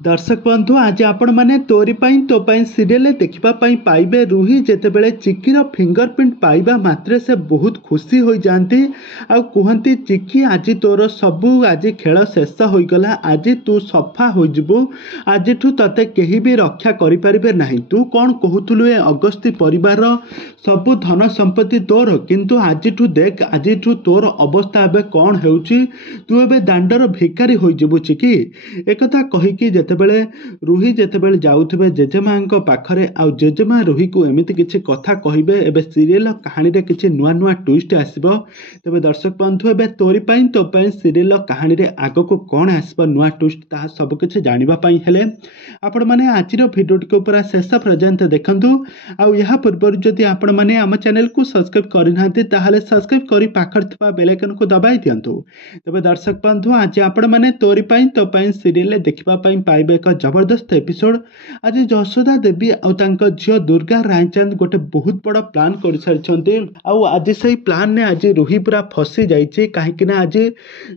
दर्शक बंधु आज आपण मैंने तोरी तो सीरियल देखा पाइबे रूही जितेबले चिकीर फिंगरप्रिंट पाइबा मात्रे से बहुत खुशी हो जाती आ कहती चिकी आज तोर सबू आज खेल शेष हो गला आज तू सफा हो आज तते कहीं भी रक्षा करें ना तू कौन कहतलु ए अगस्ती परिवार सबू धन संपत्ति तोर किंतु आज देख आज तोर अवस्था एवं कौन हो तू ए दांडर भिकारी हो चिकी एक कहीकि जेतेबेले रूही जेतेबेले जाउथिबे जेजेमा पाखरे आ जेजेमा रूही को एमिति किछि कथा कहिबे एबे सीरियल कहानी रे किछि नुआ नुआ ट्विस्ट आसीबो। तबे दर्शक बंधु एबे तोरी पई तो पई सीरियल कहानी रे आगो को कोन आसीबो नुआ ट्विस्ट ता सब किछि जानिबा पई हेले आपण माने आजिर भिडियो को पूरा शेष पर्यंत देखंतु आ यहा पूर्व जदि आपण माने हम चैनल को सब्सक्राइब करिनांती ताहाले सब्सक्राइब करी पाखर थबा बेल आइकन को दबाई दियंतु। तबे दर्शक बंधु आज आपण माने तोरी पई तो पई सीरियल देखिबा पाइबे एक जबरदस्त एपिसोड। आज यशोदा देवी और झील दुर्गा रायचंद गोटे बहुत बड़ प्लान कर सारी आज से प्लान ने आज रूही पूरा फसी जाइए कहीं आज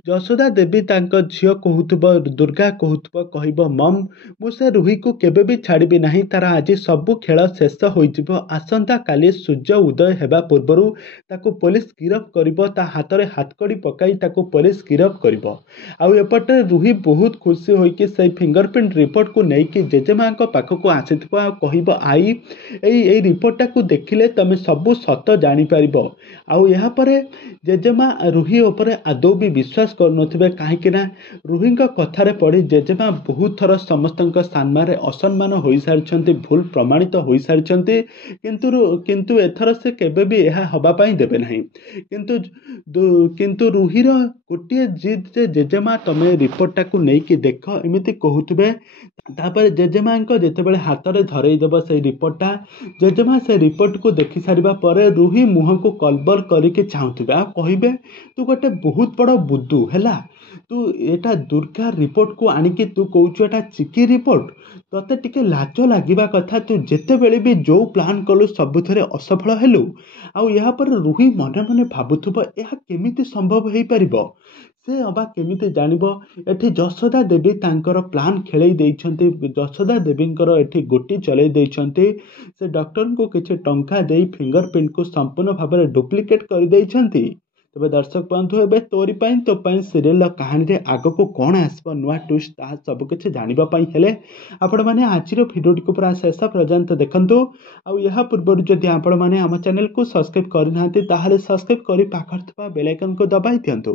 यशोदा देवी झील कहूब दुर्गा कहूब कह मम मुझे रूही को केबे भी छाड़बी ना तार आज सबू खेल शेष हो आसंता काली सूर्य उदय होगा पूर्वर ताको पुलिस गिरफ कर हाथ में हाथकड़ी पकई ताको पुलिस गिरफ करपटे रूही बहुत खुशी होइकि से फिंगरप्रिंट रिपोर्ट को लेकिन जेजेमा पाखक आसी कह आई यही रिपोर्टा को देखिले तुम सबू सत जापर आपर जेजेमा रूही उपर आदौ भी विश्वास कर कहीं रूही कथार पड़ी जेजेमा बहुत थर समस्त सामने असम्मान हो सारी भूल प्रमाणित हो सारी किंतु एथर से केबे भी यह हवापाई देवे ना किंतु रूहीर गोटे जिद जे जेजेमा तुम रिपोर्टा को लेकिन देख एमती कहूबे तापर जेजेमा जितेबाला हाथ में धरईदेव से रिपोर्टा जेजेमा से रिपोर्ट को देखि सारिबा परे रूही मुह को कलबर करके चाहूबे आ कहे तू गोटे बहुत बड़ बुद्धू है तू एटा दुर्गा रिपोर्ट को आनिकी तू कहूँ एटा चिकी रिपोर्ट तोते टिके लाज लगे कथा तू जिते बेले भी जो प्लान कलु सबु थे असफल हेलु आ पर रूही मने मने भावुथुब यह केमिति संभव हो पार से अबा केमिति जानिबो एठी यशोदा देवी तांकर प्लान खेलई देइछन्ते यशोदा देवींकर एठी गोटी चलई देइछन्ते से डॉक्टर को किछि टंका देई फिंगरप्रिंट को संपूर्ण भाव में डुप्लिकेट कर देइछन्ते। तबे दर्शक बंधु एबे तोरी पई तो पई सीरियल कहानी रे आगो को कोन आसबो नुआ ट्विस्ट ता सब किछि जानिबा पई हेले आपण माने आजिरो भिडियो को पूरा शेष पर्यंत देखंतु आ यहा पूर्व जदि आपण माने हम चैनल को सब्सक्राइब करिनांती ताहाले सब्सक्राइब करी पाखर थबा बेल आइकन को दबाई दियंतु।